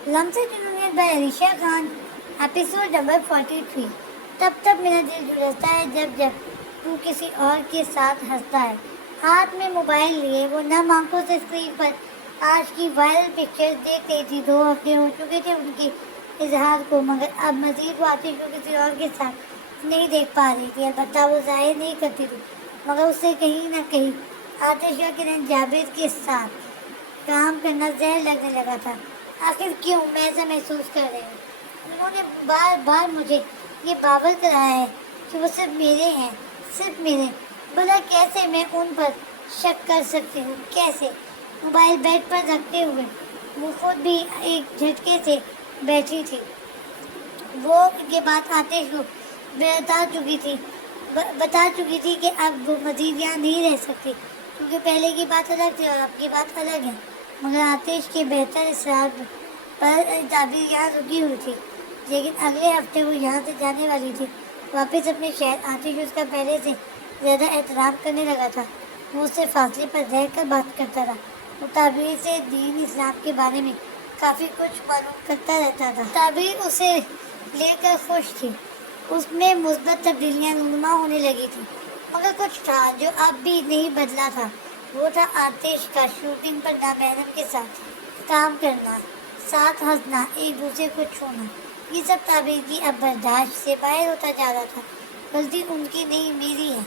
लम्से जुनूनियत by Alisha Khan, episode number 43। तब मेरा दिल झुलसता है जब जब तू किसी और के साथ हंसता है। हाथ में मोबाइल लिए वो नम आंखों से स्क्रीन पर आज की वायरल पिक्चर्स देख रही थी। 2 हफ्ते हो चुके थे उनके इजहार को, मगर अब मजीद वो आतिश को किसी और के साथ नहीं देख पा रही थी। अलबत्ता वो जाहिर नहीं करती थी, मगर उससे कहीं ना कहीं आतिश का किरण जावेद के साथ काम करना जहर लगने लगा था। आखिर क्यों मैं ऐसा महसूस कर रही हूँ? उन्होंने बार बार मुझे ये बावर कराया है कि वो सिर्फ मेरे हैं, सिर्फ मेरे। भला कैसे मैं उन पर शक कर सकती हूँ? कैसे? मोबाइल बेड पर रखते हुए वो खुद भी एक झटके से बैठी थी। वो ये बात आतिश को बता चुकी थी कि अब वो मजीद यहाँ नहीं रह सकती, क्योंकि पहले की बात अलग थी और अब की बात अलग है। मगर आतिश के बेहतर इसरार पर ताबीर यहाँ रुकी हुई थी, लेकिन अगले हफ्ते वो यहाँ से जाने वाली थी वापस अपने शहर। आतिश उसका पहले से ज़्यादा एहतराम करने लगा था। वो उससे फासले पर रह कर बात करता था। वो ताबीर से दीन इस्लाम के बारे में काफ़ी कुछ मालूम करता रहता था। ताबीर उसे लेकर खुश थी, उसमें मुस्बत तब्दीलियाँ रूनुमा होने लगी थी। मगर कुछ था जो अब भी नहीं बदला था। वो था आतिश का शूटिंग पर नामहरम के साथ काम करना, साथ हंसना, एक दूसरे को छूना। ये सब ताबीर की अब बर्दाश्त से बाहर होता जा रहा था। गलती उनकी नहीं, मेरी है।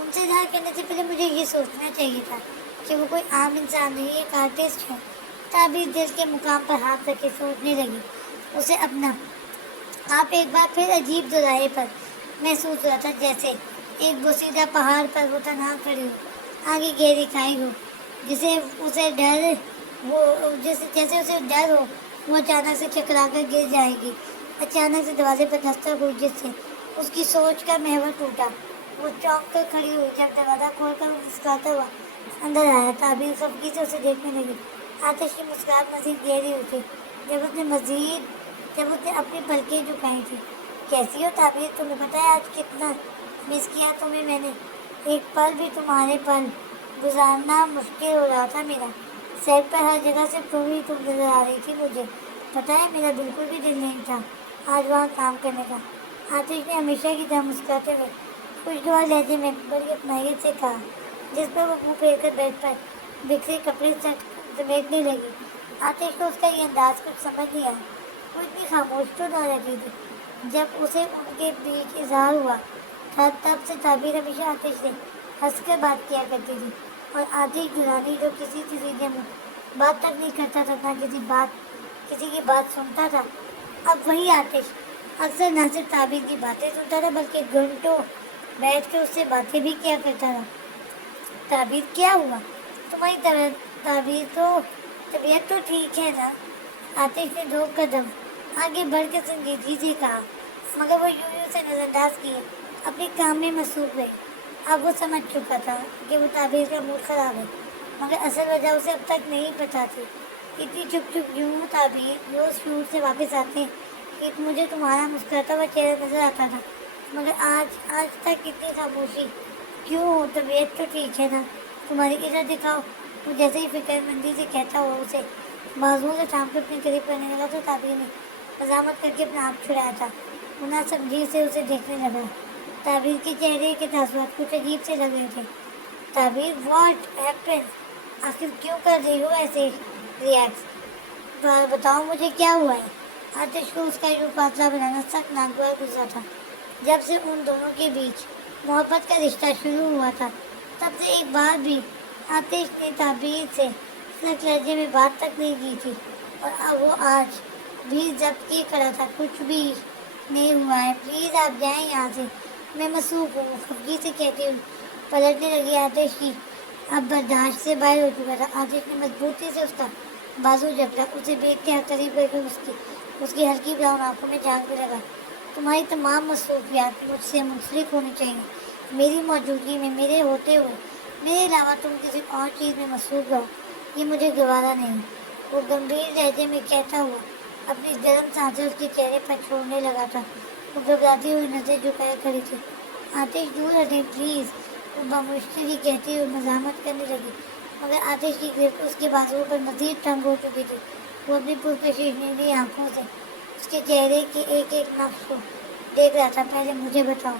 उनसे इजहार करने से पहले मुझे ये सोचना चाहिए था कि वो कोई आम इंसान नहीं, एक आर्टिस्ट है। ताबीर दिल के मुकाम पर हाथ रखे सोचने लगी। उसे अपना आप एक बार फिर अजीब दोराहे पर महसूस हुआ था, जैसे एक बोसीदा पहाड़ पर वो तनहा खड़ी हो, आगे गहरी खाई हो, जिसे उसे डर वो जैसे उसे डर हो वो अचानक से चकरा कर गिर जाएगी। अचानक से दरवाजे पर दस्तक हुई, जिससे उसकी सोच का महवर टूटा। वो चौंक कर खड़ी हुई। जब दरवाज़ा खोलकर वो मुस्कुराता हुआ अंदर आया, ताबीर सबकी से उसे देखने लगी। आतिश की मुस्कुराहट मजीद गहरी हुई थी जब उसने अपनी पलकें झुकाई थी। कैसी हो ताबीर? तुम्हें पता है आज कितना मिस किया तुम्हें मैंने। एक पल भी तुम्हारे पल गुजारना मुश्किल हो रहा था मेरा। सेट पर हर जगह से तुम नजर आ रही थी मुझे। पता है मेरा बिल्कुल भी दिल नहीं था आज वहाँ काम करने का। आतिश ने हमेशा की तरह मुस्कुराते हुए खुशगवार लहजे में बड़ी अपनाइत से कहा, जिस पर वो मुँह फेर कर बेड पर बिखरे कपड़े समेटने लगी। आतिश को उसका ये अंदाज कुछ समझ नहीं आया। वो इतनी खामोश तो न लगी थी जब उसे उनके बीच इजहार हुआ था। तब से ताबीर हमेशा आतिश से हंसकर बात किया करती थी, और आतिश दुरानी जो किसी सीधे मुँह बात तक नहीं करता था, ना किसी की बात सुनता था। अब वही आतिश अक्सर न सिर्फ ताबीर की बातें सुनता था, बल्कि घंटों बैठ कर उससे बातें भी किया करता था। ताबीर क्या हुआ तुम्हारी ताबीर तो तबीयत तो ठीक है ना? आतिश ने 2 कदम आगे बढ़कर संजीदगी से कहा, मगर वो यूं से नजरअंदाज किए अपने काम में मसरूफ रहे। अब वो समझ चुका था कि वो ताबीर का मूड खराब है, मगर असल वजह उसे अब तक नहीं पता थी। इतनी चुप यूं ताबीर रोज शूट से वापस आते कि मुझे तुम्हारा मुस्कुराता हुआ चेहरा नजर आता था, मगर आज तक इतनी खामोशी क्यों हो? तबीयत तो ठीक है ना तुम्हारी? इधर दिखाओ। वो जैसे ही फिक्रमंदी से कहता हुआ उसे बाजुओं से थाम कर अपने करीब करने लगा, तो ताबीर ने मजामत करके अपना हाथ छुड़ाया था। वो ना समझी से उसे देखने लगा। ताबीर के चेहरे के तासुरात कुछ अजीब से लग रहे थे। ताबीर, व्हाट हैपेंड? आखिर क्यों कर रही हो ऐसे रिएक्ट? बताओ मुझे क्या हुआ है? आतिश को उसका यूँ फासला बनाना सख्त नागवार गुजरा था। जब से उन दोनों के बीच मोहब्बत का रिश्ता शुरू हुआ था, तब से एक बार भी आतिश ने ताबीर से सख्त लहजे में बात तक नहीं की थी। और अब वो आज भी जब्त किए खड़ा था। कुछ भी नहीं हुआ है, प्लीज़ आप जाएं यहाँ से, मैं मसरूफ़ हूँ, खफगी से कहती हूँ। पलटने लगी। आतिश की अब बर्दाश्त से बाहर हो चुका था। आतिश ने मजबूती से उसका बाजू जकड़ा, उसे देख के करीब करके उसकी हल्की ब्राउन आंखों में झांकने लगा। तुम्हारी तमाम मसरूफियात मुझसे मुंसलिक होनी चाहिए। मेरी मौजूदगी में, मेरे होते हुए, मेरे अलावा तुम किसी और चीज़ में मसरूफ रहो, ये मुझे गवारा नहीं। वो गंभीर लहजे में कहता हुआ अपनी गर्म सांसें उसके चेहरे पर छोड़ने लगा था। वो घबराती हुई नजर झुकाए खड़ी थी। आतिश, दूर हटे प्लीज़, वो बमुश्किल कहती हुई मजामत करने लगी, मगर आतिश की गिरफ्त उसके बाजुओं पर मजीद तंग हो चुकी थी। وہ اپنی پرکشش نیلی آنکھوں سے اس کے چہرے کے ایک ایک نقش کو دیکھ رہا تھا. پہلے مجھے بتاؤ,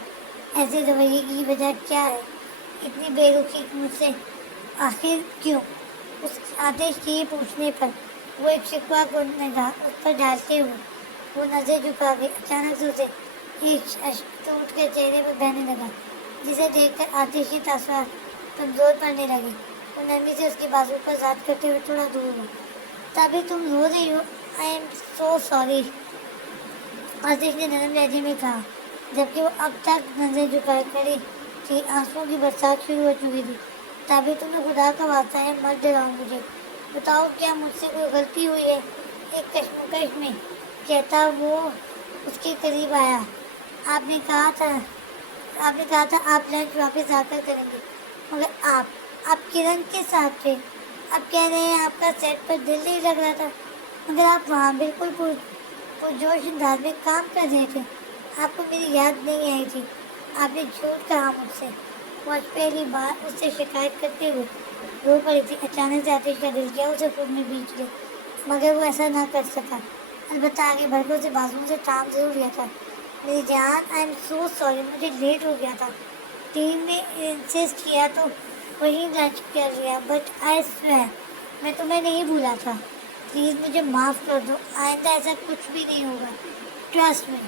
ایسے رویے کی وجہ کیا ہے؟ اتنی بے رخی مجھ سے آخر کیوں؟ اس آتش کے پوچھنے پر وہ ایک شکوہ کو نگاہ اس پر ڈالتے ہوئے وہ نظر جھکا گئی. اچانک سے اسے ایک اشک ٹوٹ کے چہرے پر بہنے لگا, جسے دیکھ کر آتش کی تاثرات کمزور پڑنے لگی. وہ نرمی سے اس کے بازو پر ذات کرتے ہوئے تھوڑا دور ہوا. تبھی تم رو رہی ہو؟ آئی ایم سو سوری, آتش نے نرم لہجے میں کہا, جبکہ وہ اب تک نظر جھکائے کھڑی تھی. آنسوؤں کی برسات شروع ہو چکی تھی. تبھی تمہیں خدا کا واسطہ ہے مت ڈراؤ مجھے, بتاؤ کیا مجھ سے کوئی غلطی ہوئی ہے؟ ایک کشمکش میں کہتا وہ اس کے قریب آیا. آپ نے کہا تھا آپ لنچ واپس آ کر کریں گے, مگر آپ کرن کے ساتھ تھے. اب کہہ رہے ہیں آپ کا سیٹ پر دل نہیں لگ رہا تھا, مگر آپ وہاں بالکل پرجوش انداز میں کام کر رہے تھے. آپ کو میری یاد نہیں آئی تھی. آپ نے جھوٹ کہا مجھ سے. وہ آج پہلی بار اس سے شکایت کرتے ہوئے رو پڑی تھی. اچانک سے آتش کا دل کیا اسے خود میں بیچ لے, مگر وہ ایسا نہ کر سکا. البتہ آگے بڑھ کر اسے بازوؤں سے تھام ضرور لیا تھا. میری جان, آئی ایم سو سوری, مجھے لیٹ ہو گیا تھا. ٹیم نے انسسٹ کیا تو وہی لنچ کر لیا, بٹ آئی سویئر میں تمہیں نہیں بھولا تھا. پلیز مجھے معاف کر دو, آئندہ ایسا کچھ بھی نہیں ہوگا, ٹرسٹ میں.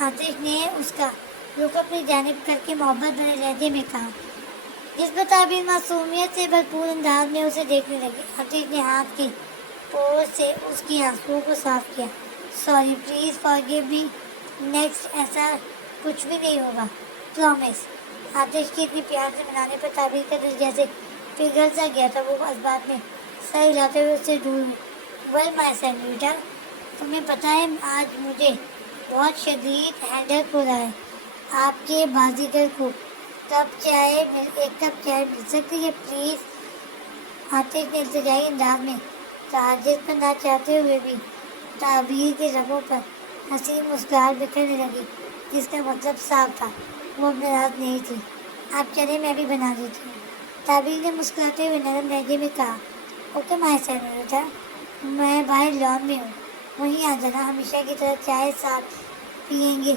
آتش نے اس کا رخ اپنی جانب کر کے محبت بھرے لہجے میں کہا, جس پر تعبیر معصومیت سے بھرپور انداز میں اسے دیکھنے لگی. آتش نے ہاتھ کی پور سے اس کی آنسوؤں کو صاف کیا. Sorry, please forgive me, next ایسا کچھ بھی نہیں ہوگا, پرومس. آتش کی اتنی پیار سے منانے پر تعبیر کا دل جیسے پگھل سا گیا تھا. وہ اس بات میں سر ہلاتے ہوئے اس سے دور ہوئی. ویل مائی سینیٹر, تمہیں پتہ ہے آج مجھے بہت شدید ہیڈیک ہو رہا ہے. آپ کے بازیگر کو ایک کپ چائے مل سکتی ہے پلیز؟ آتش نے التجائی انداز میں کہا, جس پر نہ چاہتے ہوئے بھی تعبیر کے لبوں پر حسین مسکراہٹ بکھرنے لگی, جس کا مطلب صاف تھا وہ اب ناراض نہیں تھی. آپ چلیں, میں بھی بنا دیتی ہوں. تعبیر نے مسکراتے ہوئے نرم لہجے میں کہا, اوکے مائی سینیٹر, میں باہر لان میں ہوں, وہیں آ جانا. ہمیشہ کی طرح چائے ساتھ پئیں گے؟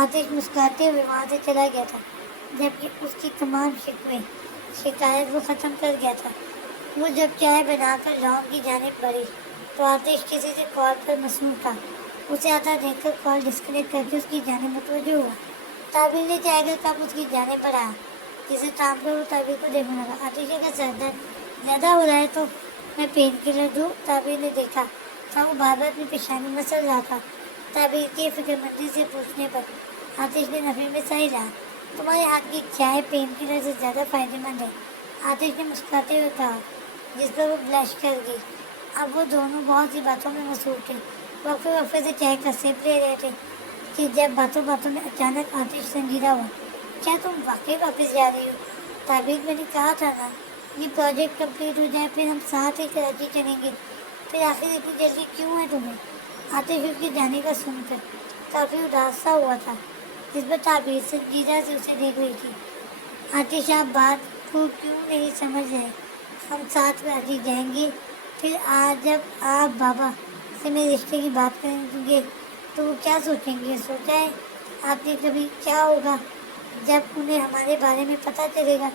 آتش مسکراتے ہوئے وہاں سے چلا گیا تھا, جبکہ اس کی تمام شکایت وہ ختم کر گیا تھا. وہ جب چائے بنا کر لان کی جانب بڑھی تو آتش کسی سے کال پر مصروف تھا. اسے آتا دیکھ کر کال ڈسکنیکٹ کر کے اس کی جانب متوجہ ہوا. تعبیر نے چائے کا کپ اس کی جانب بڑھایا, جسے تھام کر وہ تعبیر کو دیکھنے لگا. آتش کا سر درد زیادہ ہو رہا ہے تو میں پین کلر دوں؟ تعبیر نے دیکھا تھا وہ بار بار اپنی پیشانی مسل رہا تھا. تعبیر کے فکر مندی سے پوچھنے پر آتش نے نفی میں سہ لیا. تمہارے ہاتھ کی چائے پین کلر سے زیادہ فائدہ مند ہے, آتش نے مسکراتے ہوئے کہا, جس پر وہ بلش کر گئی. اب وہ دونوں بہت سی باتوں میں مصروف تھے. وقفے سے چائے کا سپ لے رہے تھے کہ جب باتوں میں اچانک آتش سنجیدہ ہوا. کیا تم واقعی واپس جا رہی ہو؟ تعبیر, میں نے کہا تھا نا, یہ پروجیکٹ کمپلیٹ ہو جائے پھر ہم ساتھ ہی کراچی چلیں گے. پھر آخر اتنی جلدی کیوں ہے تمہیں؟ آتش اس کے جانے کا سن کر کافی اداس سا ہوا تھا, جس پر تعبیر سنجیدہ سے اسے دیکھ رہی تھی. آتش, آپ بات کو کیوں نہیں سمجھ رہے؟ ہم ساتھ کراچی جائیں گے. پھر آج جب آپ بابا سے میرے رشتے کی بات کریں گے تو وہ کیا سوچیں گے؟ سوچا ہے آپ نے کبھی کیا ہوگا جب انہیں ہمارے بارے میں پتہ چلے گا؟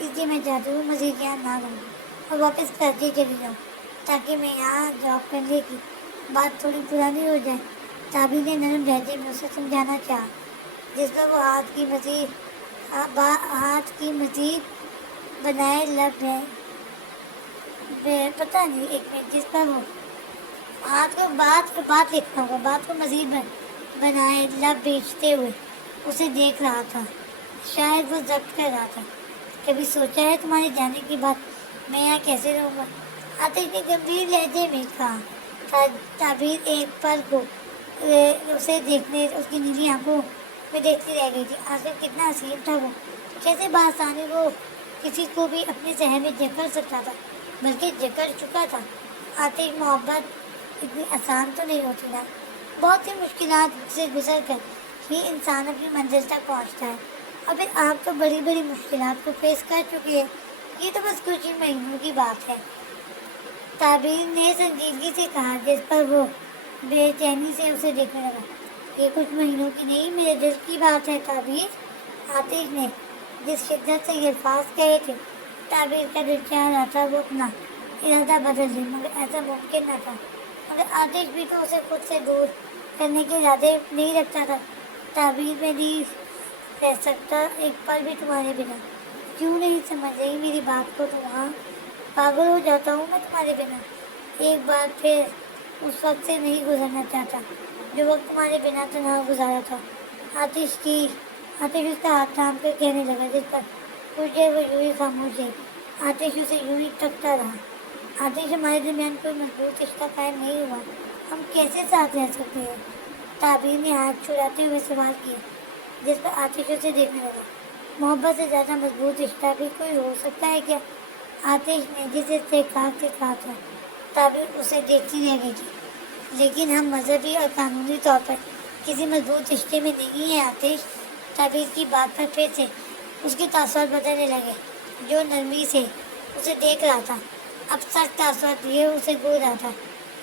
اس لیے میں چاہتی ہوں مزید یہاں نہ رہوں اور واپس کراچی چلی جاؤں, تاکہ میں یہاں جاب کرنے کی بات تھوڑی پرانی ہو جائے. تعبیر نے نرم لہجے میں اسے سمجھانا چاہا, جس پر وہ ہاتھ کی مزید بنائے لب پتہ نہیں, ایک منٹ, جس پر وہ ہاتھ کو بات لکھنا ہوگا, بات کو مزید بنائے لب بیچتے ہوئے اسے دیکھ رہا تھا. شاید وہ ضبط کر رہا تھا. کبھی سوچا ہے تمہارے جانے کے بعد میں یہاں کیسے رہوں گا؟ آتش نے گمبھیر لہجے میں کہا. تعبیر ایک پل کو اسے دیکھنے, اس کی نیلی آنکھوں میں دیکھتی رہ گئی تھی. آخر کتنا حسین تھا وہ, کیسے بآسانی وہ کسی کو بھی اپنے ذہن میں جکڑ سکتا تھا, بلکہ جکڑ چکا تھا. آتش, محبت اتنی آسان تو نہیں ہوتی نا. بہت سی مشکلات سے گزر کر ہی انسان اپنی منزل تک پہنچتا ہے. اور پھر آپ تو بڑی مشکلات کو فیس کر چکے ہیں. یہ تو بس کچھ ہی مہینوں کی بات ہے. تعبیر نے سنجیدگی سے کہا، جس پر وہ بے چینی سے اسے دیکھنے لگا۔ یہ کچھ مہینوں کی نہیں، میرے دل کی بات ہے تعبیر۔ آتش نے جس شدت سے یہ الفاظ کہے تھے، تعبیر کا دل چاہ رہا تھا وہ اپنا ارادہ بدل دے، مگر ایسا ممکن نہ تھا۔ مگر آتش بھی تو اسے خود سے دور کرنے کے ارادے نہیں رکھتا تھا۔ تعبیر میں نہیں رہ سکتا ایک پل بھی تمہارے بنا۔ کیوں نہیں سمجھ رہی میری بات کو تم؟ وہاں پاگل ہو جاتا ہوں میں تمہارے بنا۔ ایک بار پھر اس وقت سے نہیں گزرنا چاہتا جو وقت تمہارے بنا تنہا گزارا تھا۔ آتش اس کا ہاتھ تھام کے کہنے لگا، جس پر کچھ دیر وہ یوں ہی خاموش ہے۔ آتش اسے یوں ہی تکتا رہا۔ آتش، ہمارے درمیان کوئی مضبوط رشتہ قائم نہیں ہوا، ہم کیسے ساتھ رہ سکتے ہیں؟ تعبیر نے ہاتھ چھڑاتے ہوئے سوال کیا، جس پر آتش اسے دیکھنے لگا۔ محبت سے زیادہ مضبوط رشتہ بھی کوئی ہو سکتا ہے کیا؟ آتش نے جس استحقاق سے کہا تھا۔ تعبیر اسے دیکھتی رہ گئی تھی۔ لیکن ہم مذہبی اور قانونی طور پر کسی مضبوط رشتے میں نہیں ہیں آتش۔ تعبیر کی بات پر پھر سے اس کے تاثرات بدلنے لگے۔ جو نرمی سے اسے دیکھ رہا تھا، اب سخت تاثرات لیے اسے گو رہا تھا،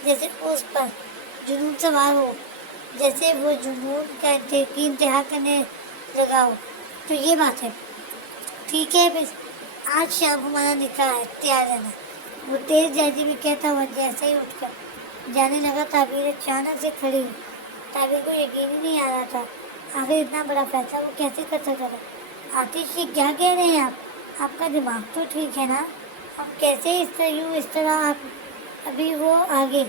جیسے اس پر جنون سوار ہو، جیسے وہ جنون کی انتہا کرنے لگا ہو۔ تو یہ بات ہے، ٹھیک ہے، بس آج شام ہمارا نکاح ہے، تیار رہنا۔ وہ تیز لہجے میں کہتا ہوا جیسے ہی اٹھ کر جانے لگا، تعبیر اچانک سے کھڑی ہوئی۔ تعبیر کو یقین ہی نہیں آ رہا تھا، آخر اتنا بڑا فیصلہ وہ کیسے کر سکتا تھا۔ آتش، یہ کیا کہہ رہے ہیں آپ کا دماغ تو ٹھیک ہے نا؟ ہم کیسے اس طرح آپ ابھی وہ آگے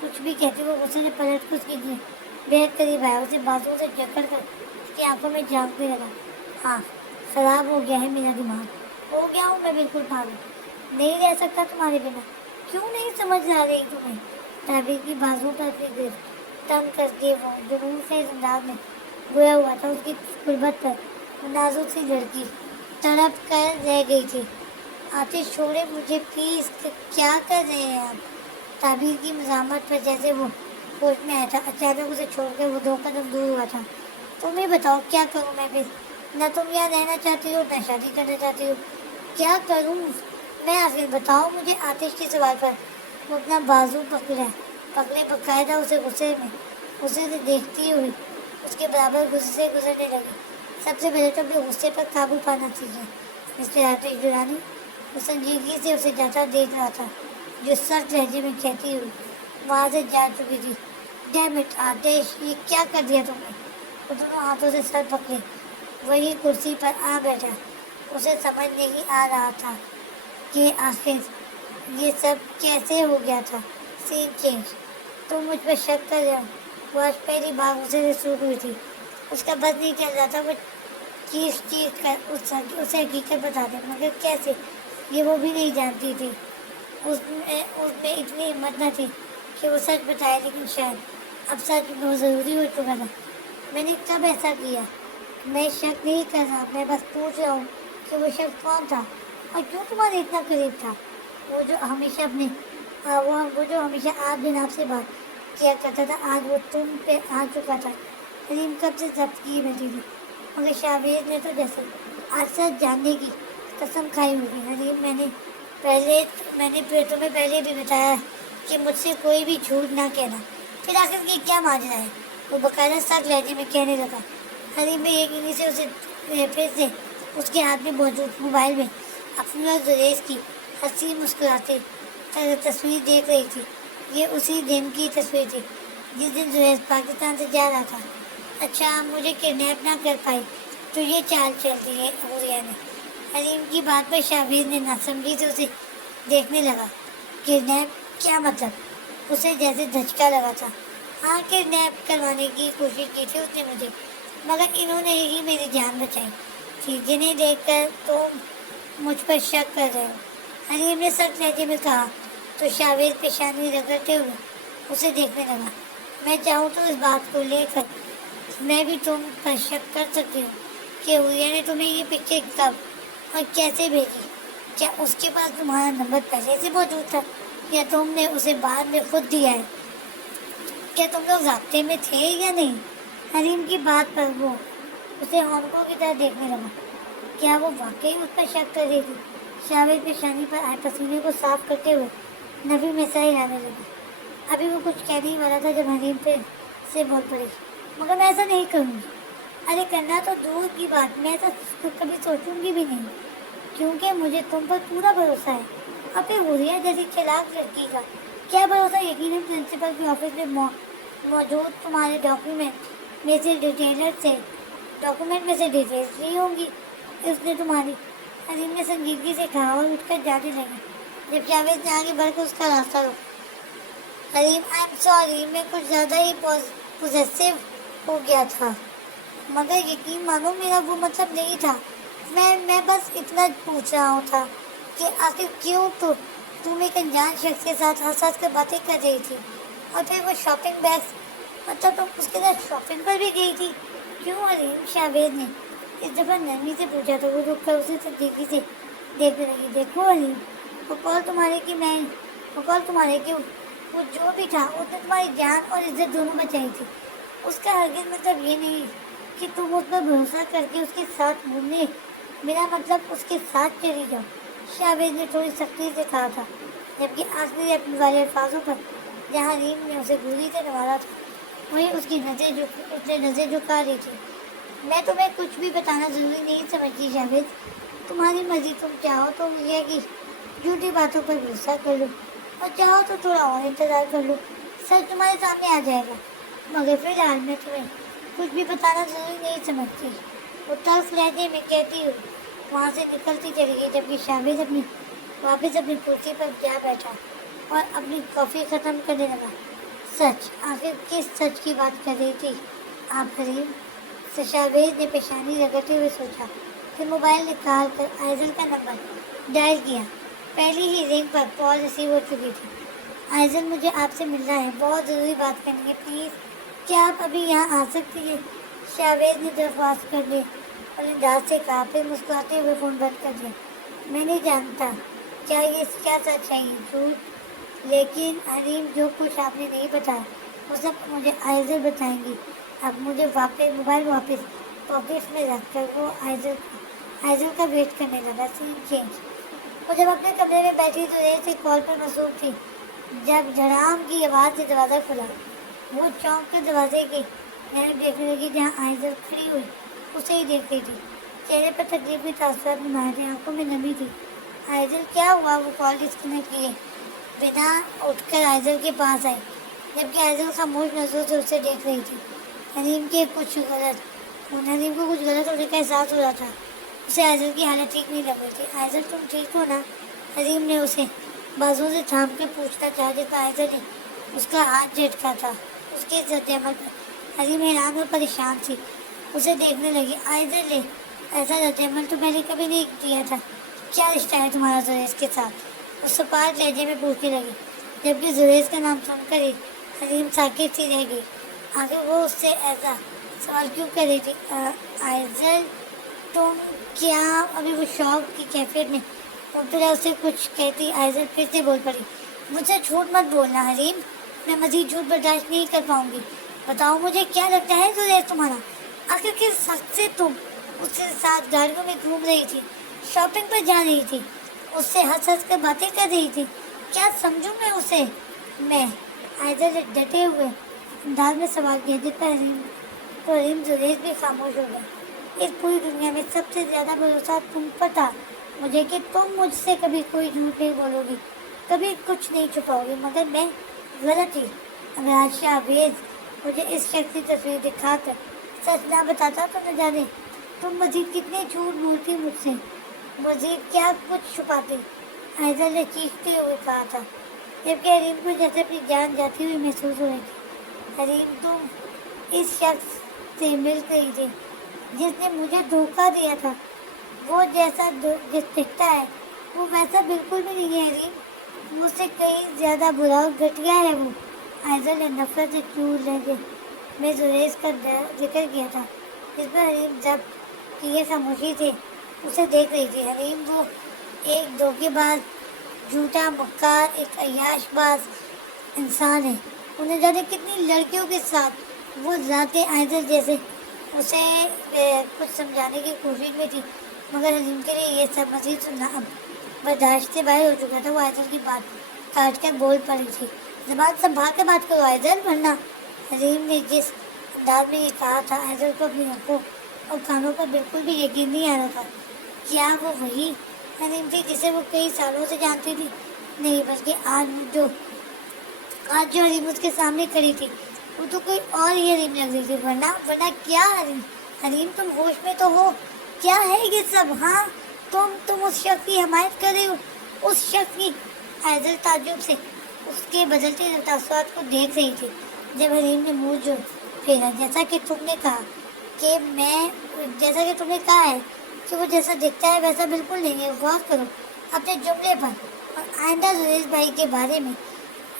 کچھ بھی کہتے، وہ غصے سے پلٹ کر اس کی بہت قریب آیا، اسے بازوؤں سے جکڑ کر اس کی آنکھوں میں جھانکنے لگا۔ ہاں، خراب ہو گیا ہے میرا دماغ، ہو گیا ہوں میں بالکل پاگل، نہیں رہ سکتا تمہارے بنا۔ کیوں نہیں سمجھ لا رہی تمہیں؟ تعبیر کی بازو پر پھر گرفت تنگ کر کے وہ جنون سے انداز میں گویا ہوا تھا۔ اس کی قربت پر وہ نازک سی لڑکی تڑپ کر رہ گئی تھی۔ آتش، چھوڑے مجھے پلیز، کیا کر رہے ہیں آپ؟ تعبیر کی مزاحمت پر جیسے وہ ہوش میں آیا تھا، اچانک اسے چھوڑ کر وہ 2 قدم دور ہوا تھا۔ تم ہی بتاؤ کیا کروں میں پھر؟ نہ تم یہاں رہنا چاہتی ہو، نہ شادی کرنا چاہتی ہو، کیا کروں میں آخر؟ بتاؤ مجھے۔ آتش کے سوال پر وہ اپنا بازو پکڑے باقاعدہ اسے غصے میں اسے دیکھتی ہوئی اس کے برابر غصے سے گزرنے لگی۔ سب سے پہلے تو اپنے غصے پر قابو پانا سیکھیں مسٹر آتش درانی۔ وہ سنجیدگی سے اسے جاتا دیکھ رہا تھا، جو سخت لہجے میں کہتی ہوئی وہاں سے جا چکی تھی، ڈیم اٹ آتش، یہ کیا کر دیا تم نے؟ وہ دونوں ہاتھوں سے سر پکڑے وہی کرسی پر آ بیٹھا۔ اسے سمجھ نہیں آ رہا تھا کہ آخر یہ سب کیسے ہو گیا تھا۔ سین چینج، تم مجھ پر شک کر رہے ہو؟ وہ آج پہلی بار اسے سے سوکھ ہوئی تھی، اس کا بس نہیں چل رہا تھا وہ چیخ کر اسے حقیقت بتا دے، مگر کیسے، یہ وہ بھی نہیں جانتی تھی۔ اس میں اتنی ہمت نہ تھی کہ وہ سچ بتائے، لیکن شاید اب سچ بہت ضروری ہو چکا تھا۔ میں نے کب ایسا کیا؟ میں شک نہیں کر رہا، میں بس پوچھ رہا ہوں کہ وہ شخص کون تھا اور کیوں تمہارے اتنا قریب تھا؟ وہ جو ہمیشہ آپ جناب سے بات کیا کرتا تھا، آج وہ تم پہ آ چکا تھا۔ حلیم کب سے ضبط کی بیٹھی تھی، مگر شاویز نے تو جیسے آج سچ جاننے کی قسم کھائی ہوگی۔ حلیم، میں نے تمہیں پہلے بھی بتایا کہ مجھ سے کوئی بھی جھوٹ نہ کہنا، پھر آخر یہ کیا ماجرا ہے؟ وہ باقاعدہ سخت لہجے میں کہنے لگا۔ حلیم میں یقینی سے اسے پھر سے اس کے ہاتھ میں موجود موبائل میں اپنی اور زریز کی حسین مسکراتے تصویر دیکھ رہی تھی۔ یہ اسی دن کی تصویر تھی جس دن زریز پاکستان سے جا رہا تھا۔ اچھا، مجھے کڈنیپ نہ کر پائی تو یہ چال چل دی ہے حوریہ نے۔ حلیم کی بات پر شاویز نے ناسمجھی سے اسے دیکھنے لگا۔ کڈنیپ؟ کیا مطلب؟ اسے جیسے دھچکا لگا تھا۔ ہاں، کڈنیپ کروانے کی کوشش کی تھی اس نے مجھے، مگر انہوں نے ہی میری جان بچائی تھی، جنہیں دیکھ کر تم مجھ پر شک کر رہے ہو، حلیم نے سخت لہجے میں کہا۔ تو شاویز پیشانی رگڑتے ہوئے اسے دیکھنے لگا۔ میں چاہوں تو اس بات کو لے کر میں بھی تم پر شک کر سکتی ہوں کہ حوریہ نے تمہیں یہ پکچر کب اور کیسے بھیجی۔ کیا اس کے پاس تمہارا نمبر پہلے سے موجود تھا یا تم نے اسے بعد میں خود دیا ہے؟ کیا تم لوگ رابطے میں تھے یا نہیں؟ حلیم کی بات پر وہ اسے ہونکوں کی طرح دیکھنے لگا۔ کیا وہ واقعی اس پر شک کر رہی تھی؟ شاویز پیشانی پر آئے پسینے کو صاف کرتے ہوئے नफ़ी में सही रहने लगी। अभी वो कुछ कहने ही वाला था जब हनीम पे से बोल पड़ी, मगर मैं ऐसा नहीं करूँगी। अरे करना तो दूर की बात, मैं तो कभी सोचूंगी भी नहीं, क्योंकि मुझे तुम पर पूरा भरोसा है। अब ये हुरिया जैसी चालाक लड़की का क्या भरोसा। यकीनन प्रिंसिपल के ऑफिस में मौजूद तुम्हारे डॉक्यूमेंट में से डिटेल्स ली होंगी उसने तुम्हारी। हलीम ने संजीदगी से कहा और उठकर जाने लगी, जब जावेद ने आगे बढ़कर उसका रास्ता रोका। हलीम, आई एम सॉरी, मैं कुछ ज़्यादा ही पॉजेसिव हो गया था, मगर यकीन मानो मेरा वो मतलब नहीं था। मैं बस इतना पूछ रहा हूँ था कि आखिर क्यों तुम एक अनजान शख्स के साथ हंस कर बातें कर रही थी, और फिर वो शॉपिंग बैग्स, मतलब तुम उसके साथ शॉपिंग पर भी गई थी। क्यों हलीम? शावेद ने इस दफ़ा नरमी से पूछा तो वो रुक कर उसे संजीदगी से देखने लगी। देखो हलीम, वो कॉल तुम्हारे की वो जो भी था उसने तुम्हारी जान और इज्जत दोनों बचाई थी। उसका हरगिज़ मतलब ये नहीं कि तुम उस पर भरोसा करके उसके साथ घूमने, मेरा मतलब उसके साथ चली जाओ, शावेद ने थोड़ी सख्ती से कहा था, जबकि आखिरी अपने वाले अल्फाजों पर जहाँ हलीम ने उसे बुरी से नवारा था वहीं उसकी नज़र झुका रही थी। मैं तुम्हें कुछ भी बताना ज़रूरी नहीं समझती शावेद, तुम्हारी मर्जी। तुम चाहो तो ये कि झूठी बातों पर भरोसा कर लो, और चाहो तो थोड़ा और इंतज़ार कर लो, सच तुम्हारे सामने आ जाएगा। मगर फिलहाल मैं तुम्हें कुछ भी बताना ज़रूरी नहीं समझती, वो तल्ख लहजे में कहती हुई वहाँ से निकलती चली गई, जबकि शावेद वापस अपनी कुर्सी पर जा बैठा और अपनी कॉफ़ी ख़त्म करने लगा। सच, आखिर किस सच की बात कर रही थी आप हलीम? शावेद ने पेशानी रगड़ते हुए सोचा, फिर मोबाइल निकाल कर आइजल का नंबर डायल किया। पहली ही रिंग पर कॉल रिसीव हो चुकी थी। आइजल, मुझे आपसे मिलना है, बहुत ज़रूरी बात करनी है, प्लीज़ क्या आप अभी यहाँ आ सकती हैं? शावेद ने दरख्वास्त कर ली और अंदाज से कहा, फिर मुस्कुराते हुए फ़ोन बंद कर दिया। मैं नहीं जानता क्या सच है, ये झूठ, लेकिन हलीम जो कुछ आपने नहीं बताया वो सब मुझे आइजल बताएंगी। अब मुझे मोबाइल वापस ऑफिस में रख कर वो आइजल का वेट करने लगा। Scene change. वो जब अपने कमरे में बैठी तो ऐसे कॉल पर मसरूफ थी जब झड़ाम की आवाज़ से दरवाज़ा खुला। वो चौंक कर दरवाजे की तरफ देखने लगी जहाँ आइजल खड़ी हुई उसे ही देख रही थी। चेहरे पर तकलीफ की तासुरात नुमाया थे, आंखों में नमी थी। आइजल, क्या हुआ? वो कॉल डिस्कनेक्ट किए बिना उठकर आइजल के पास आई, जबकि आइजल खामोश नजरों से उसे देख रही थी। हलीम को कुछ गलत होने का एहसास हो रहा था। उसे आइजल की हालत ठीक नहीं लग रही थी। आइजल, तुम ठीक हो ना? हलीम ने उसे बाजुओं से थाम कर पूछना चाहा, जितना आइजल ने उसका हाथ झटका था। उसके रद्द-ए-अमल पर हलीम हैरान और परेशान थी। उसे देखने लगी। आइजल ने ऐसा रद्द-ए-अमल तो पहले कभी नहीं दिया था। क्या रिश्ता है तुम्हारा जुरैज के साथ? उस सपाट लहजे में पूछने लगी, जबकि जुरैज का नाम सुनकर ही हलीम साकित सी रह गई। आखिर वो उससे ऐसा सवाल क्यों कर रही थी? आइजल, तुम क्या? अभी वो शौक की कैफियत में मुब्तला उसे कुछ कहती आइजल फिर से बोल पड़ी, मुझसे झूठ मत बोलना हलीम, मैं मज़ीद झूठ बर्दाश्त नहीं कर पाऊंगी। बताओ मुझे क्या लगता है जुरैज तुम्हारा? आखिर किस हद से तुम उसके साथ गाड़ियों में घूम रही थी, शॉपिंग पर जा रही थी, उससे हंस कर बातें कर रही थी? क्या समझूं मैं उसे? मैं आइजल ने डटे हुए अंदाज में सवाल किया, जिस पर हलीम जुरैज भी खामोश हो गए। इस पूरी दुनिया में सबसे ज़्यादा भरोसा तुम पर था मुझे कि तुम मुझसे कभी कोई झूठ नहीं बोलोगी, कभी कुछ नहीं छुपाओगी, मगर मैं गलत थी। अगर आज शावेद मुझे इस शख्स की तस्वीर दिखाकर सच ना बताता तो न जाने तुम मजीद कितने झूठ बोलती मुझसे, मजीद क्या कुछ छुपाती। आइजल ने चीखते हुए कहा था, जबकि हलीम को जैसे अपनी जान जाती हुई महसूस हो रही थी। हलीम, तुम इस शख्स से मिल गई थी जिसने मुझे धोखा दिया था। वो जैसा दिखता है वो वैसा बिल्कुल भी नहीं है हलीम, मुझसे कहीं ज़्यादा बुरा और घटिया है वो। आइजल ने नफरत से चूर लहजे में जुरैज का जिक्र किया था, जिस पर हलीम जब किए खामोशी से उसे देख रही थी। हलीम, वो एक धोखेबाज, झूठा, मक्कार, एक अय्याशबाज इंसान है। उन्हें जाने कितनी लड़कियों के साथ वो ज़ाते आइजल जैसे उसे कुछ समझाने की कोशिश में थी, मगर हलीम के लिए ये सब मज़ीद सुनना अब बर्दाश्त से बाहर हो चुका था। वो आयतल की बात काट कर बोल पड़ी थी, ज़बान संभाल कर बात करो आयतल, वरना। हरीम ने जिस अंदाज में ये कहा था, आयतल को अपनी आंखों और कानों पर बिल्कुल भी यकीन नहीं आ रहा था। क्या वो वही हरीम थी जिसे वो कई सालों से जानती थी? नहीं, बल्कि आज जो हरीम उसके सामने खड़ी थी वो तो कोई और ही हरीम लग रही थी। वरना वरना क्या हरीम? हरीम, तुम होश में तो हो? क्या है ये सब? हाँ, तुम उस शख्स की हमायत कर रही हो, उस शख्स की। आयतल ताज्जुब से उसके बदलते तासुरात को देख रही थी। जब हरीम ने मुंह जो फेरा, जैसा कि तुमने कहा है कि वो जैसा दिखता है वैसा बिल्कुल नहीं है। गौर करो अपने जुमले पर, और आइंदा जुरेज भाई के बारे में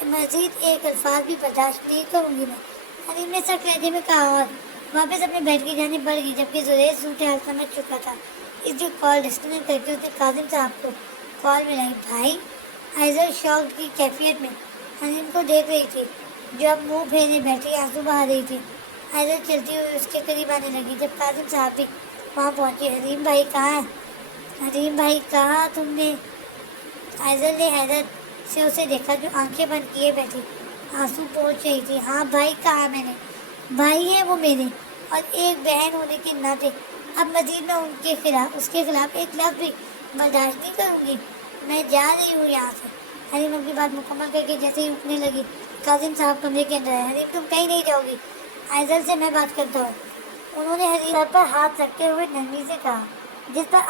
मजीद एक अल्फाज भी बर्दाश्त नहीं करूँगी मैं, हरीम ने सख्त लहजे में कहा, और वापस अपने बेड की जानिब बढ़ गई। जबकि जुरेज सूटे हाल समझ चुका था, इसलिए कॉल डिस्कनेक्ट करके उसने काजिम साहब को कॉल मिलाई। भाई, आयतल शौक की कैफियत में हरीम को देख रही थी, जो अब मुंह फेरे बैठी आंसू बहा रही थी। आयतल चलती हुई उसके करीब आने लगी। जब काजिम साहब भी वहाँ पहुँचे, हरीम भाई कहाँ है? हरीम भाई कहाँ तुमने? आयतल ने हैरत से उसे देखा, जो आंखें बंद किए बैठी आंसू पोंछ रही थी। हाँ भाई, कहा मैंने, भाई है वो मेरे, और एक बहन होने के नाते अब मजीद मैं उसके खिलाफ एक लफ्ज़ भी बर्दाश्त नहीं करूँगी। मैं जा रही हूँ यहाँ से। हरीम अपनी बात मुकम्मल करके जैसे ही उठने लगी, काजिम साहब कमरे के अंदर आए। हरीम, तुम कहीं नहीं जाओगी, आयतल से मैं बात करता हूँ, उन्होंने हरीम सर पर हाथ रखते हुए नरमी से कहा, जिस पर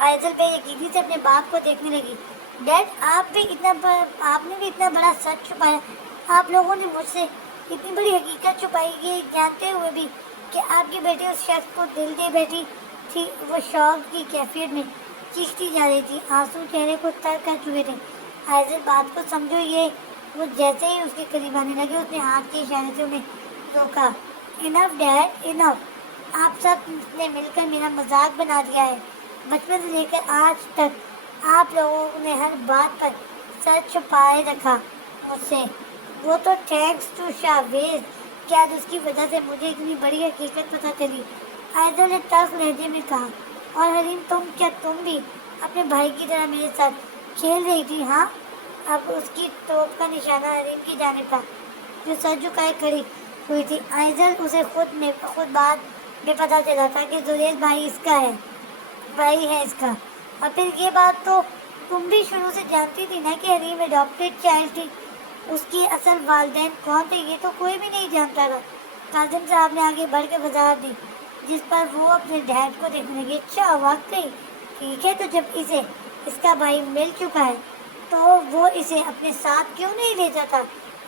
आयतल बेयकीनी से अपने बाप को देखने लगी। डैड, आपने भी इतना बड़ा सच छुपाया। आप लोगों ने मुझसे इतनी बड़ी हकीकत छुपाई, ये जानते हुए भी कि आपकी बेटी उस शख्स को दिल दे बैठी थी। वो शौक की कैफियत में चीखती जा रही थी, आंसू चेहरे को तर कर चुके थे। आयतल, बात को समझो ये। वो जैसे ही उसके करीब आने लगे, उसने हाथ के इशारे से उन्हें रोका। Enough dad, enough. आप सब ने मिलकर मेरा मजाक बना दिया है। बचपन से लेकर आज तक आप लोगों ने हर बात पर सच छुपाए रखा मुझसे। वो तो थैंक्स टू शाहवेज, क्या उसकी वजह से मुझे इतनी बड़ी हकीकत पता चली, आयतल ने तल्ख लहजे में कहा। और हरीम, तुम भी अपने भाई की तरह मेरे साथ खेल रही थी? हाँ। अब उसकी तोप का निशाना हरीम की जानिब था, जो सर झुकाए खड़ी हुई थी। आयतल उसे खुद बात में पता चला था कि जुरेज भाई है इसका। और फिर ये बात तो तुम भी शुरू से जानती थी ना कि हरीम अडॉप्टेड चाइल्ड थी। उसकी असल वालिदैन कौन थे ये तो कोई भी नहीं जानता था। काजिम साहब ने आगे बढ़ के वजाहत दी, जिस पर वो अपने डैड को देखने लगी। अच्छा, वाकई ठीक है, तो जब इसका भाई मिल चुका है तो वो इसे अपने साथ क्यों नहीं ले जाता?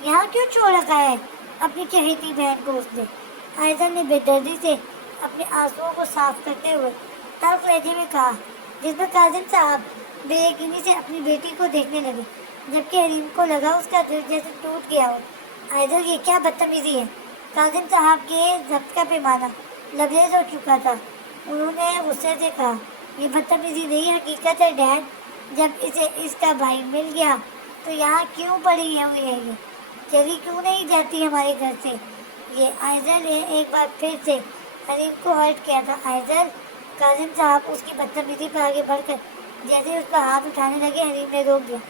यहाँ क्यों छोड़ रखा है अपनी चहेती बहन को उसने? आयतल ने बेदर्दी से अपने आंसुओं को साफ करते हुए तल्ख लहजे में कहा, जिस पर काजिम साहब बेयकीनी से अपनी बेटी को देखने लगे, जबकि हरीम को लगा उसका दिल जैसे टूट गया हो। आयतल, ये क्या बदतमीजी है? काजिम साहब के जब्त का पैमाना लबरेज हो चुका था। उन्होंने गुस्से से कहा, ये बदतमीजी नहीं, हकीकत है डैड। जब इसका भाई मिल गया तो यहाँ क्यों पड़ी हुई है ये? चली क्यों नहीं जाती हमारे घर से? ये आयतल ने एक बार फिर से हरीम को हर्ट किया था। आयतल, काजिम साहब उसकी बदतमीजी पर आगे बढ़कर जैसे उस पर हाथ उठाने लगे, हरीम ने रोक दिया।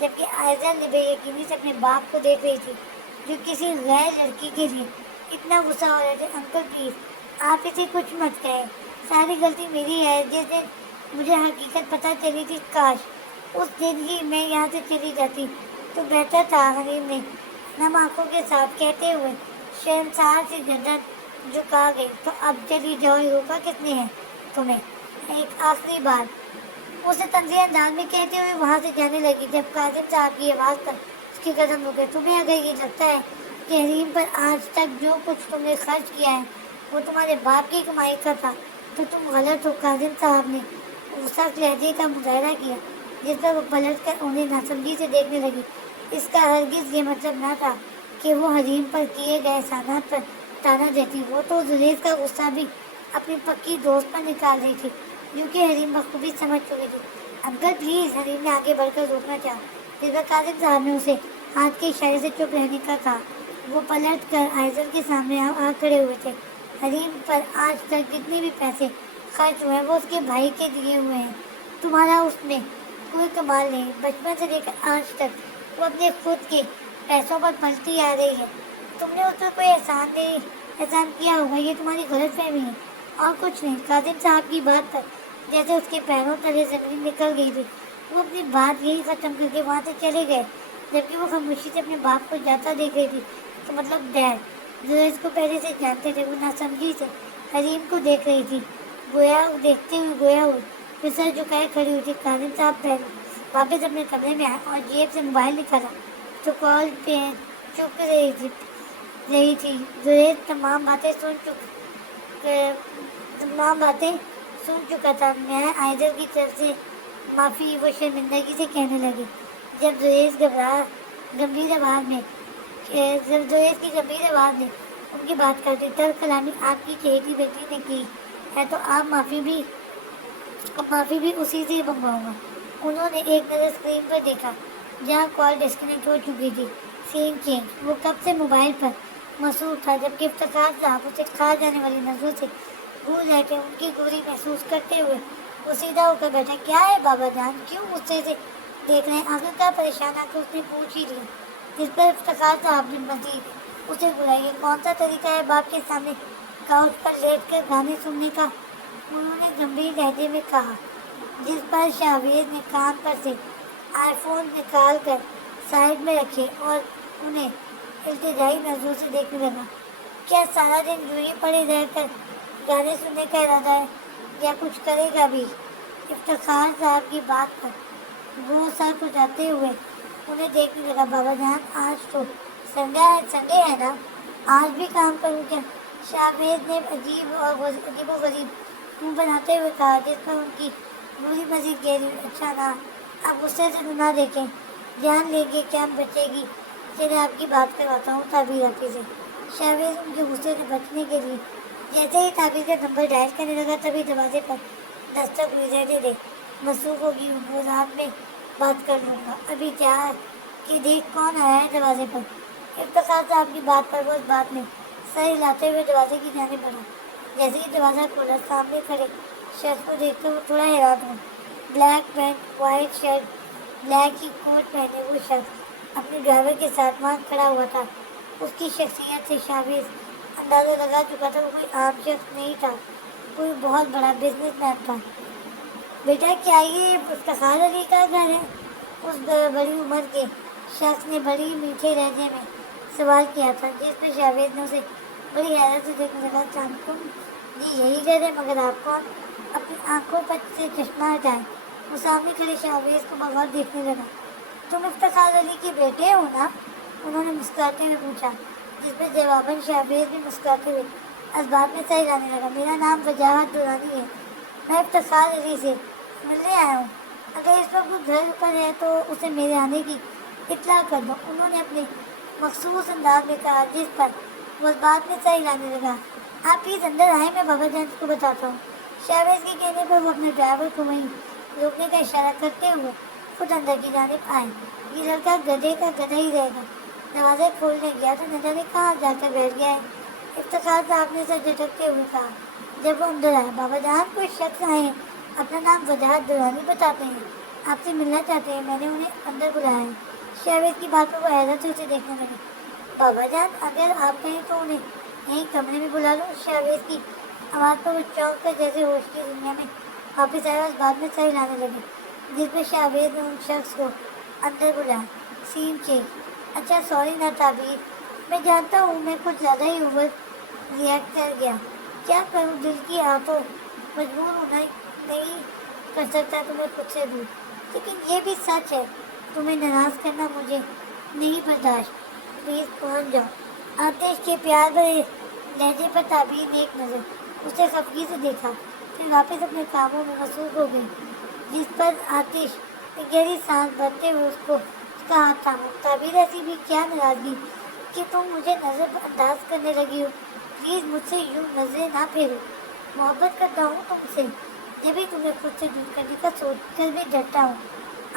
जबकि आयतल ने बेयकीनी से अपने बाप को देख रही थी, जो किसी गैर लड़की के लिए इतना गुस्सा हो रहे थे। अंकल प्लीज, आप इसे कुछ मत कहें, सारी गलती मेरी है। जिस दिन मुझे हकीकत पता चली थी, काश उस दिन ही मैं यहाँ से चली जाती तो बेहतर था। हरीम ने नम आंखों के साथ कहते हुए शर्मसार से गर्दन झुका गई। तो अब चली जाओ, रोका किसने है तुम्हें? एक आखिरी बार, उसे तंजीह अंदाज में कहते हुए वहाँ से जाने लगी। जब काजिम साहब की आवाज़ पर उसके कदम रुके। तुम्हें अगर ये लगता है कि हरीम पर आज तक जो कुछ तुमने खर्च किया है वो तुम्हारे बाप की कमाई का था, तो तुम गलत हो। काजिम साहब ने सख्त लहजे का मुजाहरा किया, जिस पर वो पलट कर उन्हें नासमझी से देखने लगी। इसका हरगिज़ ये मतलब ना था कि वो हरीम पर किए गए एहसानात पर ताना देती। वो तो जुरेज का गुस्सा भी अपनी पक्की दोस्त पर निकाल रही थी, जो कि हरीम बखूबी समझ चुकी थी। अंकल प्लीज़, हरीम ने आगे बढ़कर रोकना चाहा, जिस पर काजिम साहब ने उसे हाथ के इशारे से चुप रहने का कहा। वो पलट कर आयतल के सामने आ खड़े हुए थे। हरीम पर आज तक जितने भी पैसे खर्च हुए हैं वो उसके भाई के दिए हुए हैं। तुम्हारा उसमें कोई कमाल नहीं। बचपन से लेकर आज तक वो अपने खुद के पैसों पर पलती आ रही है। तुमने उस पर कोई एहसान किया होगा, ये तुम्हारी गलत फहमी है और कुछ नहीं। कासिम साहब की बात पर जैसे उसके पैरों तले जमीन निकल गई थी। वो अपनी बात यही ख़त्म करके वहाँ से चले गए, जबकि वो खामोशी से अपने बाप को जाता देख रही थी। तो मतलब डैड जो इसको पहले से जानते थे, वो नासमझी से हरीम को देख रही थी, गोया देखते हुए गोया हुई फिर सर झुकाए खड़ी हुई थी। कासिम साहब पहले वापस अपने कमरे में आए और जेब से मोबाइल निकाला तो कॉल पे चुप रही थी। जुरेज तमाम बातें सुन चुका था। मैं आयदर की तरफ से माफ़ी वो शर्मिंदगी से कहने लगी। जब जुरेज गंभीर आवाज़ में उनकी बात करती, तर कलामी आपकी चहेती बेटी ने की है तो आप माफ़ी भी उसी से मंगवाऊंगा। उन्होंने एक नज़र स्क्रीन पर देखा जहाँ कॉल डिस्कनेक्ट हो चुकी थी। Scene change. वो कब से मोबाइल पर मसरूफ़ था, जबकि इफ्तिखार साहब उसे खा जाने वाली नज़रों से भूल रहे थे। उनकी दूरी महसूस करते हुए वो सीधा होकर बैठा। क्या है बाबा जान, क्यों गुस्से से देख रहे हैं? आखिर क्या परेशान आकर उसने पूछ ही लिया, जिस पर इफ्तिखार साहब ने मजीद उसे बुलाया। कौन सा तरीका है बाप के सामने काउच पर लेट कर गाने सुनने का? उन्होंने गंभीर लहजे में कहा, जिस पर शाहवेज ने कान पर से आईफोन निकाल कर साइड में रखे और उन्हें इल्तिजाई नजरों से देखने लगा। क्या सारा दिन यूं ही पड़े रहकर गाने सुनने का इरादा है या कुछ करेगा भी? इफ्तिखार साहब की बात पर वो सर खुजाते हुए उन्हें देखने लगा। बाबा जान आज तो संडे है ना, आज भी काम करूँ क्या? शाहवेज ने अजीब व गरीब मुँह बनाते हुए कहा, जिस पर उनकी बुरी मजीद गहरी। अच्छा ना, आप गुस्से से ना देखें, जान लेंगे क्या बचेगी। चलिए आपकी बात करवाता हूँ ताबीर आती से। शाहवेज उनके गुस्से से बचने के लिए जैसे ही ताबीर का नंबर डायल करने लगा, तभी दरवाजे पर दस्तक हुई। रहने दे, मसरूफ़ होगी वो, रात में बात कर लूँगा। अभी क्या कि देख कौन आया है दरवाजे पर। इफ्तिखार साहब की बात पर वो उस बात में सर हिलाते हुए दरवाजे की जाने बढ़ा। जैसे ही दरवाज़ा खोला, सामने खड़े शख्स को देखकर वो थोड़ा हैरान हुआ। Black pant, white shirt, black ही कोट पहने वो शख्स अपने ड्राइवर के साथ वहाँ खड़ा हुआ था। उसकी शख्सियत से शाहवेज अंदाज़ा लगा चुका था। वो कोई आम शख्स नहीं था, कोई बहुत बड़ा बिजनेसमैन था। बेटा क्या ये इफ्तिखार अली का घर है? उस बड़ी उम्र के शख्स ने बड़ी मीठे लहजे में सवाल किया था, जिस पर शाहवेज ने उसे बड़ी हैरत से देखने लगा। चांदकुम जी यही घर है, मगर आप कौन? अपनी आंखों पर से चश्मा हटाए वो सामने खड़े शाहवेज को बगौर देखने लगा। तुम इफ्तिखार अली के बेटे हो ना? उन्होंने मुस्कुराते हुए पूछा, जिस पर जवाबन शाहवेज भी मुस्कुराते हुए असबाब में सही लाने लगा। मेरा नाम वजाहत दुरानी है, मैं इफ्तिखार अली से मिलने आया हूँ। अगर इस वक्त वो घर पर है तो उसे मेरे आने की इत्तला कर दो, उन्होंने अपने मखसूस अंदाज में कहा, जिस पर वो बात में सही लाने लगा। आप प्लीज़ अंदर आए, मैं बाबा जान को बताता हूँ। शाहवेज के कहने पर वो अपने ड्राइवर को वहीं रोकने का इशारा करते हुए खुद अंदर की जानिब आए। ये लड़का गधे का गधा ही रहेगा। दरवाज़ा खोलने गया तो न जाने कहाँ जाकर बैठ गया है। इफ्तिखार साहब ने सर झटकते हुए कहा जब वो अंदर आया। बाबा जान कोई शख्स आए हैं, अपना नाम वजाहत दुरानी बताते हैं, आपसे मिलना चाहते हैं, मैंने उन्हें अंदर बुलाया है। शाहवेज की बात पर वो हैरत से उसे देखने लगे। बाबा जान अगर आप कहें तो उन्हें यहीं कमरे में बुला लो। शाहवेज की आवाज़ पर वो चौंक कर जैसे होश की दुनिया में वापस आया। उस बात में सही लाने लगे, जिस पर शाहवेज ने उन शख्स को अंदर बुलाया। Scene change. अच्छा सॉरी ना ताबीर, मैं जानता हूँ मैं कुछ ज़्यादा ही ओवर रिएक्ट कर गया। क्या करूँ, दिल की आंखों मजबूर होना नहीं कर सकता तुम्हें खुद से दूर। लेकिन ये भी सच है, तुम्हें नाराज़ करना मुझे नहीं बर्दाश्त। प्लीज़ पहुँच जाओ। आतिश के प्यार भरे लहजे पर ताबीर ने एक नज़र उसे खफगी से देखा, फिर वापस अपने कामों में मसरूफ़ हो गई। जिस पर आतिश ने गहरी सांस भरते हुए उसका हाथ थामा। ताबीर ऐसी भी क्या नाराज़गी कि तुम मुझे नज़रअंदाज करने लगी हो? प्लीज़ मुझसे यूँ नजरें ना फेरो, मोहब्बत करता हूँ तुमसे, जब भी तुम्हें खुद से दूर करने का सोच कर भी डरता हूँ।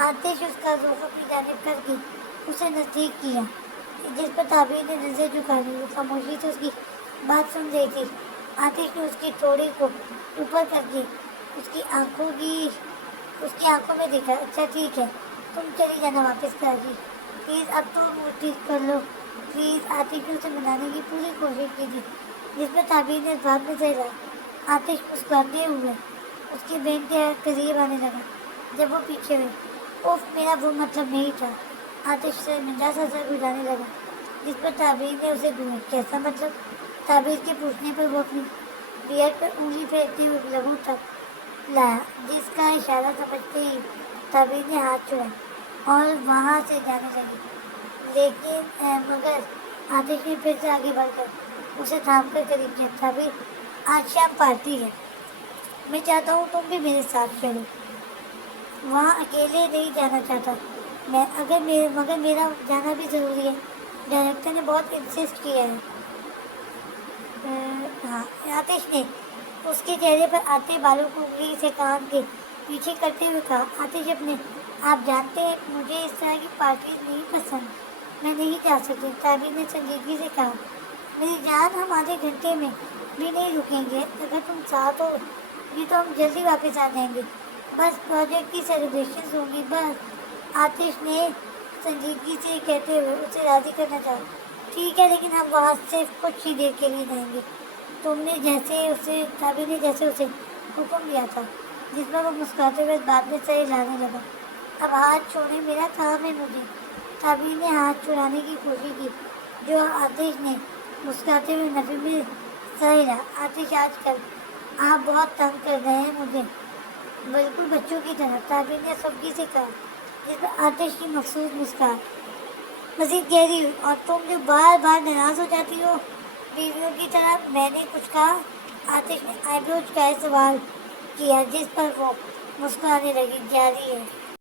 आतिश उसका ज़ोफ़ अपनी जानिब करके उसे नज़दीक किया, जिस पर ताबीर ने नज़र झुका ली। वो खामोशी से उसकी बात सुन रही थी। आतिश ने उसकी थोड़ी को ऊपर करके उसकी اس کی آنکھوں میں دیکھا، اچھا ٹھیک ہے تم چلی جانا واپس گھر کی، پلیز اب تو موڈ ٹھیک کر لو پلیز۔ آتش نے اسے منانے کی پوری کوشش کی تھی، جس میں تعبیر نے اس بات میں صحیح رہا۔ آتش مسکراتے ہوئے اس کی بہن کے قریب آنے لگا جب وہ پیچھے ہوئی۔ اوف، میرا وہ مطلب نہیں تھا۔ آتش سے منڈا سا سر گزارنے لگا، جس پر تعبیر نے اسے ڈھونڈا۔ کیسا مطلب؟ تعبیر کے پوچھنے پر وہ اپنی بیئر پر انگلی پھیرتے ہوئے لہو تک لایا، جس کا اشارہ سمجھتے ہی تعبیر نے ہاتھ چھوڑا اور وہاں سے جانے لگی۔ لیکن مگر آتش نے پھر سے آگے بڑھ کر اسے تھام کر قریب کیا۔ تعبیر، آج شام پارٹی ہے، میں چاہتا ہوں تم بھی میرے ساتھ چلو۔ وہاں اکیلے نہیں جانا چاہتا میں، مگر میرا جانا بھی ضروری ہے، ڈائریکٹر نے بہت انسسٹ کیا ہے۔ ہاں، آتش نے اس کے چہرے پر آتے بالوں کو انگلی سے کان کے پیچھے کرتے ہوئے کہا۔ آتش اپنے آپ جانتے ہیں مجھے اس طرح کی پارٹیز نہیں پسند، میں نہیں جا سکتی۔ تعبیر نے سنجیدگی سے کہا، میری جان ہم آدھے گھنٹے میں بھی نہیں رکیں گے، اگر تم ساتھ ہو بھی تو ہم جلدی واپس آ جائیں گے، بس پروجیکٹ کی سیلیبریشنز ہوں گی بس۔ آتش نے سنجیدگی سے کہتے ہوئے اسے راضی کرنا چاہا، ٹھیک ہے لیکن ہم وہاں صرف کچھ ہی دیر کے لیے جائیں گے، تعبیر نے جیسے اسے حکم دیا تھا، جس پر وہ مسکراتے ہوئے بعد میں صحیح لانے لگا۔ اب ہاتھ چھوڑیں، میرا کام ہے مجھے۔ تعبیر نے ہاتھ چھڑانے کی کوشش کی، جو آتش نے مسکراتے ہوئے نفی میں صحیح رہا۔ آتش، آج کل آپ بہت تنگ کر رہے ہیں مجھے، بالکل بچوں کی طرح، تعبیر نے سبکی سے کہا، جس پر آتش کی مخصوص مسکراہٹ مزید گہری ہوئی۔ اور تم جو بار بار ناراض ہو جاتی ہو بیویوں کی طرح، میں نے کچھ کہا؟ آتش نے آئی برو جھکائے سوال کیا، جس پر وہ مسکرانے لگی۔ جاری ہے۔